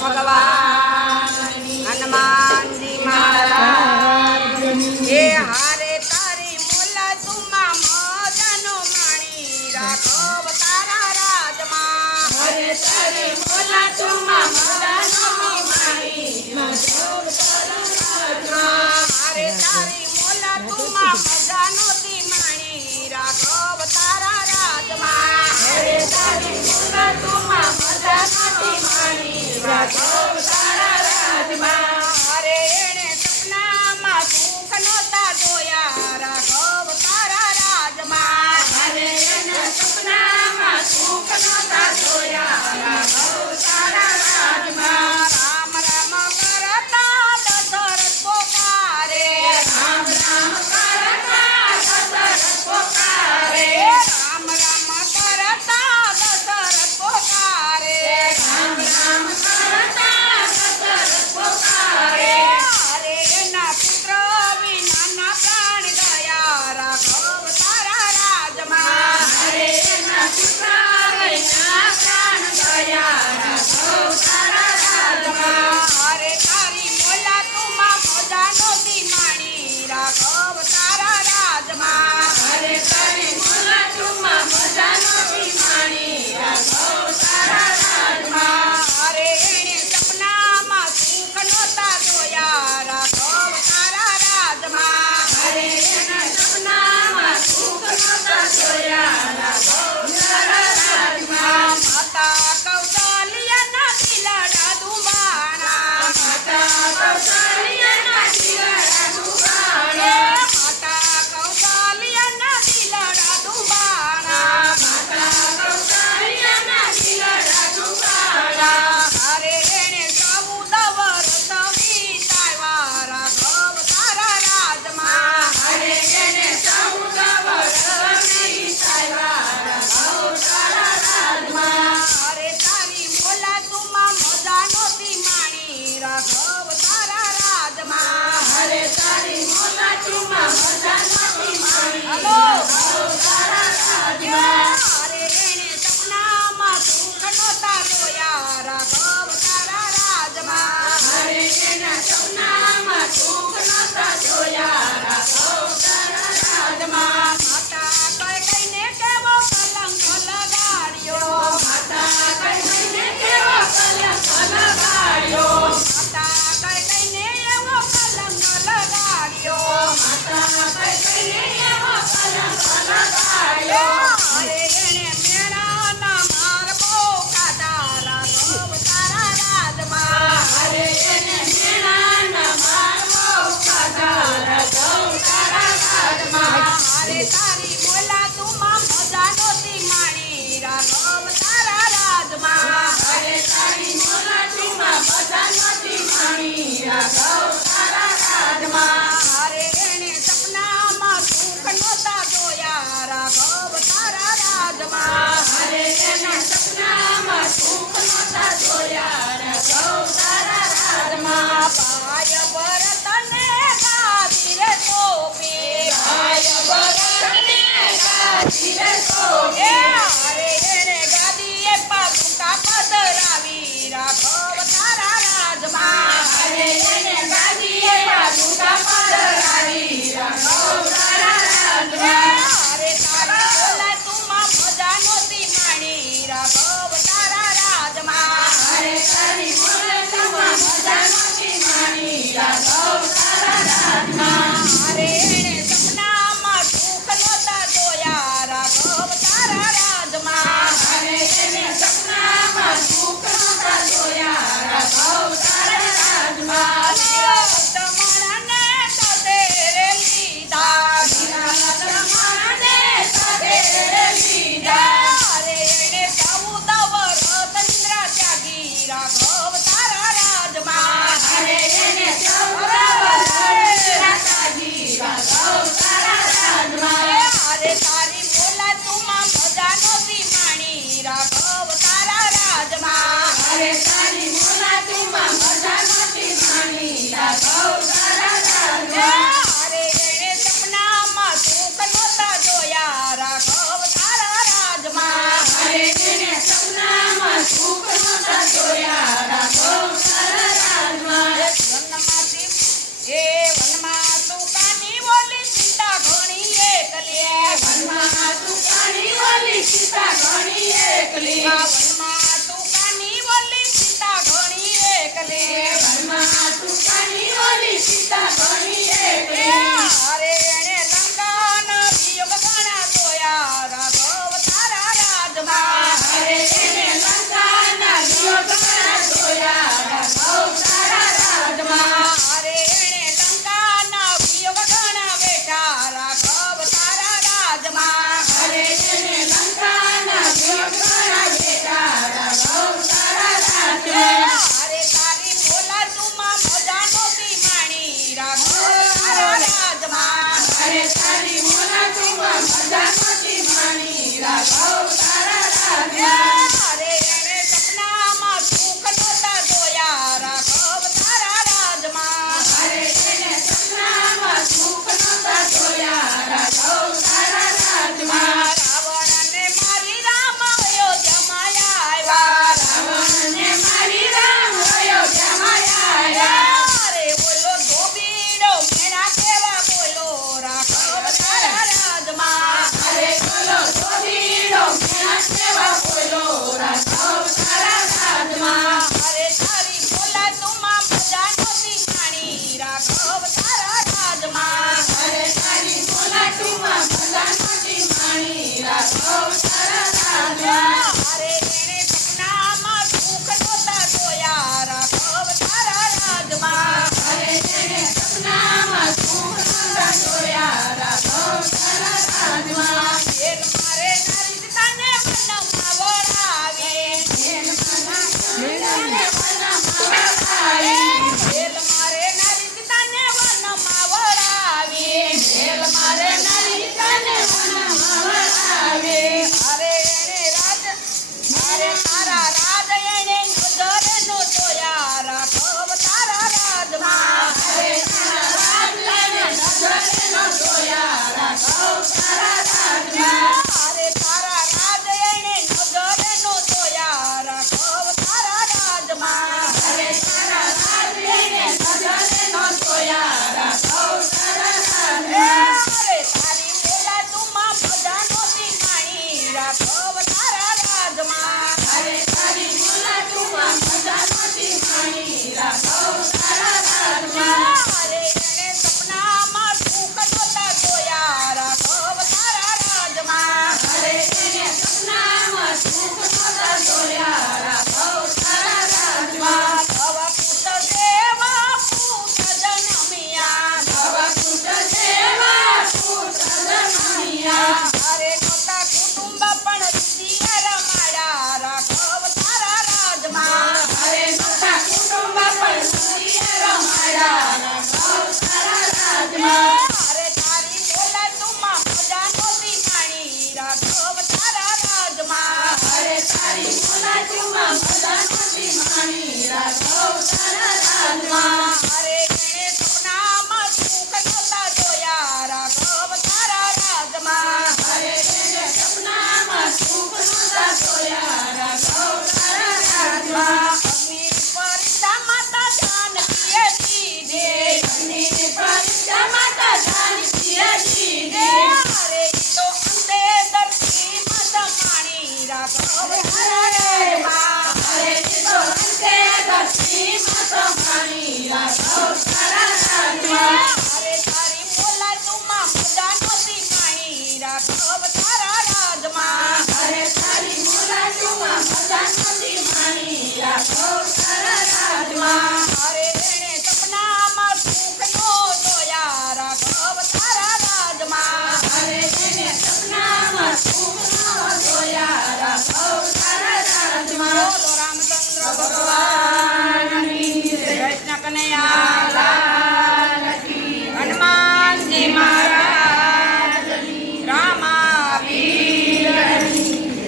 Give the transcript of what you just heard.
ભગવાન હનુમાનજી મહારાજ એ હારે તારી મોલા તુમા મજાનો માણી રાખો તારા રાજમાં હરે તારી મોલા તુમા મજાનો માણી રાખો તારા રાજમાં હારે તારી મોલા તુમા મજાનો તી માણી રાખો તારા રાજમાં હરે તારી મોલા તુમા મજાનો તી માણી રાખો તારા રાજમાં અરે એણે સપનામાં સુખ નહોતા જોયા રાખો તારા રાજમાં હરે એના સપનામાં સુખ નહોતા જોયા રાખો તારા રાજમાં રામ રામ કરતા દશરથ પોકારે રામ રામ કરતા દશરથ પોકારે રામ રામ કરતા દશરથ પોકારે રામ રામ કરતા દશરથ પોકારે અરે એના પુત્ર વિનાના પ્રાણ ગયા રાખો તારા રાજમાં હરે એના પુત્ર વિના પ્રાણ ગયા રાખો તારા રાજમાં અરે તારી મોલા તુમા મજા નોતી માણી રાખો તારા રાજમાં હરે તારી મોલા તુમા મજા નહોતી માણી રાખો તારા રાજમાં અરે એણે સપનામાં સુખ નહોતા જોયા રાખો તારા રાજમાં હરે એના સપનામાં સુખ નહોતા જોયા રાખો તારા રાજમાં માતા કૌશલ્યના દિલડા દુબાણા માતા કૌશલ્યના દિલડા દુબાણે માતા કૌશલ્યના દિલડા દુબાણા માતા કૌશલ્યના દિલડા દુબાણા અરે એણે 14 વર્ષ વીતાવ્યા રાખો તારા રાજમાં હરે એને 14 વર્ષ વીતાવ્યા રાખો તારા રાજમાં અરે તારી મોલા તુમા મજા નહોતી માણી રાખો તારા રાજમાં હરે તારી મોલા તુમા મજા નહોતી માણી હલો. રાખો તારા રાજમાં અરે એણે સપનામાં સુખ નહોતા જોયા રાખો તારા રાજમાં હરે એના સપનામાં સુખ નહોતા જોયા રાખો તારા રાજમાં માતા કઈ કઈને કેવો કલંક લગાડ્યો માતા કઈ કઈને કેવો કલંક લગાડ્યો માતા કઈ કઈને એવો કલંક લગાડ્યો માતા કઈ કઈને એવો કલંક લગાડ્યો અરે એણે મેણાના માર બહુ ખાધા રાખો તારા રાજમાં હરે એને મેણાના માર બહુ ખાધા રાખો તારા રાજમાં અરે તારી મોલા તુમા મજા નહોતી માણી રાખો તારા રાજમાં હરે તારી મોલા તુમા મજા નહોતી માણી રાખો તારા રાજમાં અરે એણે સપનામાં સુખ નહોતા જોયા રાખો તારા રાજમાં હરે એના સપનામાં સુખ નહોતા જોયા રાખો તારા રાજમાં ભાઈ ભરતને ગાદી રે સોંપી ભાઈ ભરતને ગાદી રે સોંપી. અરે એણે ગાદીએ પાદુકા પધરાવી રાખો તારા રાજમાં હરે એને ગાદીએ પાદુકા પધરાવી રાખો તારા રાજમાં અરે તારી મોલા તુમા મજા નહોતી માણી રાખો તારા રાજમાં હરે તારી મોલા તુમા મજા નહોતી માણી રાખો તારા રાજમાં અરે એણે સપનામાં સુખ નહોતા જોયા રાખો તારા રાજમાં હરે એને સપનામાં સુખ નહોતા જોયા રાખો તારા રાજમાં તમારાને સદેરે લીધા તમારાને સદેરે લીધા અરે એણે 14 વર્ષ ચંદ્ર ત્યાગી રાખો તારા રાજમાં હરે એને 14 વર્ષ રાતાજી રાખો તારા રાજમાં અરે તારી મોલા તુમા મજા નહોતી માણી રાખો તારા રાજમાં હરે તારી મોલા તુમા મજા નહોતી માણી રાખો તારા રાજમાં અરે એણે સપનામાં સુખ નહોતા જોયા રાખો તારા રાજમાં હરે એને સપનામાં સુખ નહોતા જોયા રાખો રાઘવ તારા રાજમાં અરે તારા રાજ એણે નજરે નો જોયા રાઘવ તારા રાજમાં અરે તારા રાજ એને નજરે નો જોયા રાઘવ તારા રાજમાં અરે તારી બોલા તુમાં મજા નોતી માણી રાઘવ તારા રાજમાં અરે તારી મુલાકાતમાં મજા નહોતી માણી રાઘવ તારા રાજમાં અરે એણે સપનામાં સુખ નોતા જોયા રાઘવ તારા રાજમાં અરે એને સપનામાં સુખ નહોતા જોયા રાઘવ તારા રાજમાં ભવ પુત્ર દેવા પુત્ર જન્મ્યા ભવ પુત્ર દેવા પુત્ર જન્મ્યા અરે નોતા કુટુંબ પણ ઋષિએ રમાડ્યા રાઘવ તારા રાજમાં અરે નહોતા કુટુંબ પણ ખુશીએ રમાડ્યા રાઘવ તારા રાજમાં અરે તારી બોલા તુમાં મજા નોતી માણી રાઘવ તારા રાજમાં અરે તારી મુલાકાતમાં મજા નહોતી માણી રાઘવ તારા રાજમાં અરે એણે સપનામાં સુખ નોતા જોયા રાઘવ તારા રાજમાં અરે એને સપનામાં સુખ નહોતા જોયા રાઘવ તારા રાજમાં અગ્નિ પરીક્ષા માતા જાનકીએ દીધે અગ્નિની પરીક્ષા માતા જાનકીએ દીધી. અરે ઈ તો અંતે દર્શી મત માણી રાઘવ તારા રાજમાં અરે ઈ તો અંતે દસમી મત માણી રાઘવ તારા રાજમાં અરે તારી બોલા તુમાં મજા નોતી માણી રાઘવ તારા રાજમાં અરે તારી મુલાકાતમાં મજા નહોતી માણી રાઘવ તારા રાજમાં અરે એણે સપનામાં સુખ નો જોયા રાઘવ તારા રાજમાં અરે એને સપનામાં સુખ ન જોયા રાઘવ તારા રાજમાં બોલો